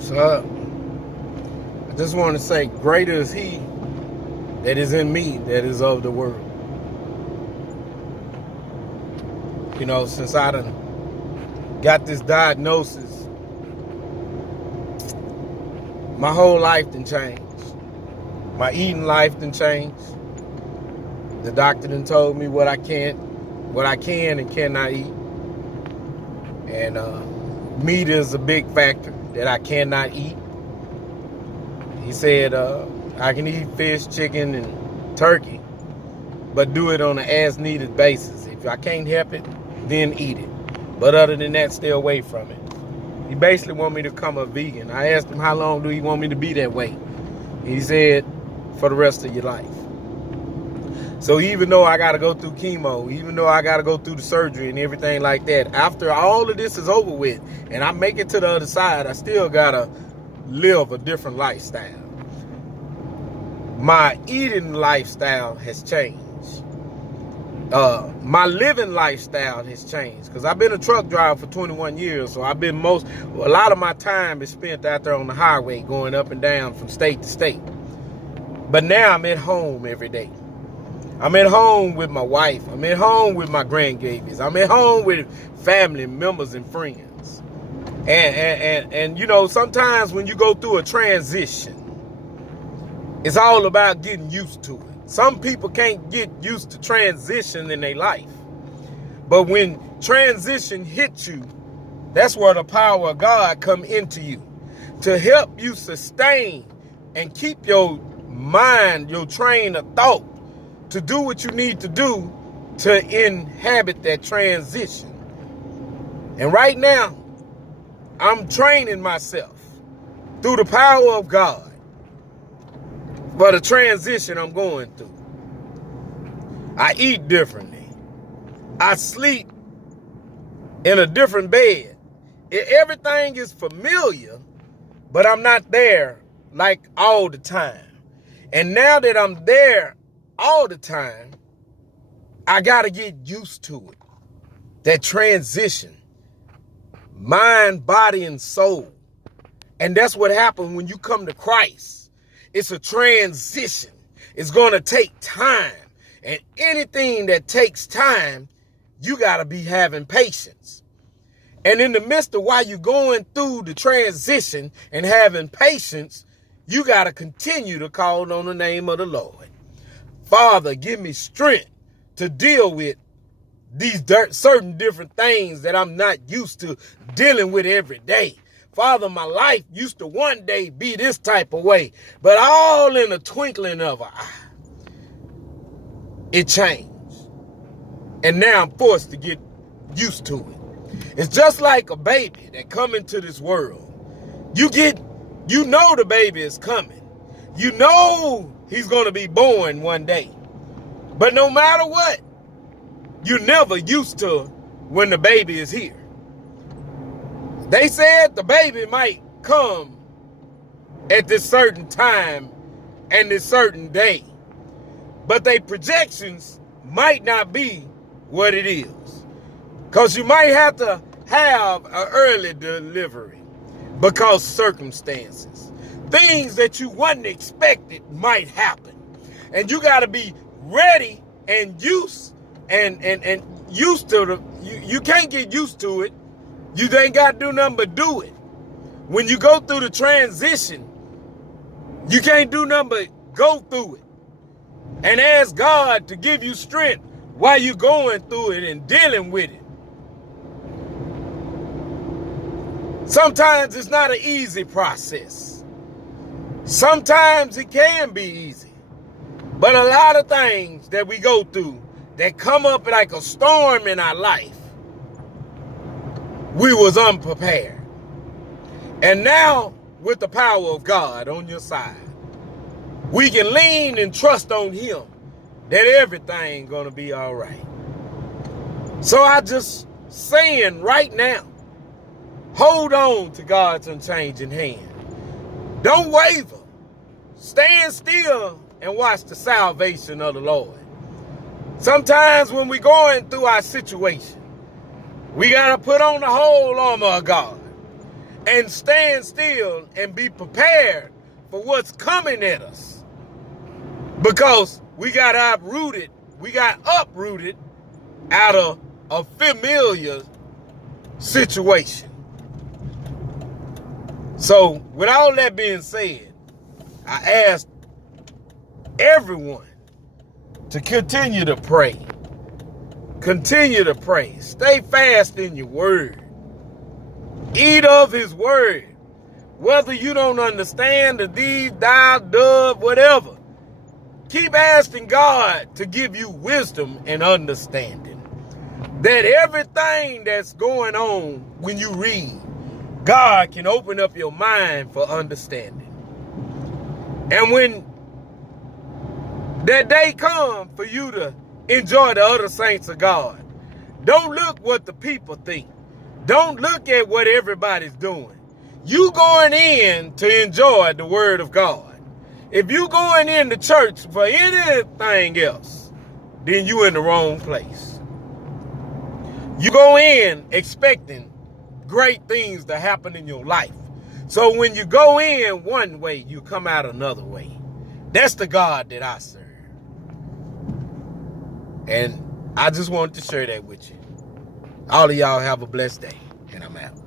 So I just want to say, greater is he that is in me that is of the world. You know, since I done got this diagnosis, my whole life done changed. My eating life done changed. The doctor done told me what I can and cannot eat. And meat is a big factor that I cannot eat. He said I can eat fish, chicken, and turkey, but do it on an as-needed basis. If I can't help it, then eat it. But other than that, stay away from it. He basically want me to become a vegan. I asked him how long do he want me to be that way. He said, for the rest of your life. So even though I got to go through chemo, even though I got to go through the surgery and everything like that, after all of this is over with and I make it to the other side, I still got to live a different lifestyle. My eating lifestyle has changed. My living lifestyle has changed because I've been a truck driver for 21 years. So a lot of my time is spent out there on the highway going up and down from state to state. But now I'm at home every day. I'm at home with my wife. I'm at home with my grandbabies. I'm at home with family members and friends. And you know, sometimes when you go through a transition, it's all about getting used to it. Some people can't get used to transition in their life. But when transition hits you, that's where the power of God come into you to help you sustain and keep your mind, your train of thought, to do what you need to do to inhabit that transition. And right now, I'm training myself through the power of God for the transition I'm going through. I eat differently. I sleep in a different bed. Everything is familiar, but I'm not there like all the time. And now that I'm there all the time, I got to get used to it. That transition. Mind, body, and soul. And that's what happens when you come to Christ. It's a transition. It's going to take time. And anything that takes time, you got to be having patience. And in the midst of while you're going through the transition and having patience, you got to continue to call on the name of the Lord. Father, give me strength to deal with these certain different things that I'm not used to dealing with every day. Father, my life used to one day be this type of way, but all in a twinkling of an eye, it changed. And now I'm forced to get used to it. It's just like a baby that come into this world. You know the baby is coming. You know he's going to be born one day. But no matter what, you're never used to when the baby is here. They said the baby might come at this certain time and this certain day, but their projections might not be what it is. Because you might have to have an early delivery because circumstances. Things that you wasn't expected might happen. And you got to be ready and used to you can't get used to it. You ain't got to do nothing but do it. When you go through the transition, you can't do nothing but go through it. And ask God to give you strength while you're going through it and dealing with it. Sometimes it's not an easy process. Sometimes it can be easy. But a lot of things that we go through that come up like a storm in our life, we was unprepared. And now, with the power of God on your side, we can lean and trust on him that everything gonna be all right. So I just saying right now, hold on to God's unchanging hand. Don't waver. Stand still and watch the salvation of the Lord. Sometimes when we're going through our situation, we got to put on the whole armor of God and stand still and be prepared for what's coming at us. Because we got uprooted out of a familiar situation. So, with all that being said, I ask everyone to continue to pray. Continue to pray. Stay fast in your word. Eat of his word. Whether you don't understand the deed, thou, dove, whatever. Keep asking God to give you wisdom and understanding. That everything that's going on when you read, God can open up your mind for understanding. And when that day comes for you to enjoy the other saints of God, don't look what the people think. Don't look at what everybody's doing. You going in to enjoy the word of God. If you going in the church for anything else, then you in the wrong place. You go in expecting great things to happen in your life. So when you go in one way, you come out another way. That's the God that I serve. And I just wanted to share that with you. All of y'all have a blessed day, and I'm out.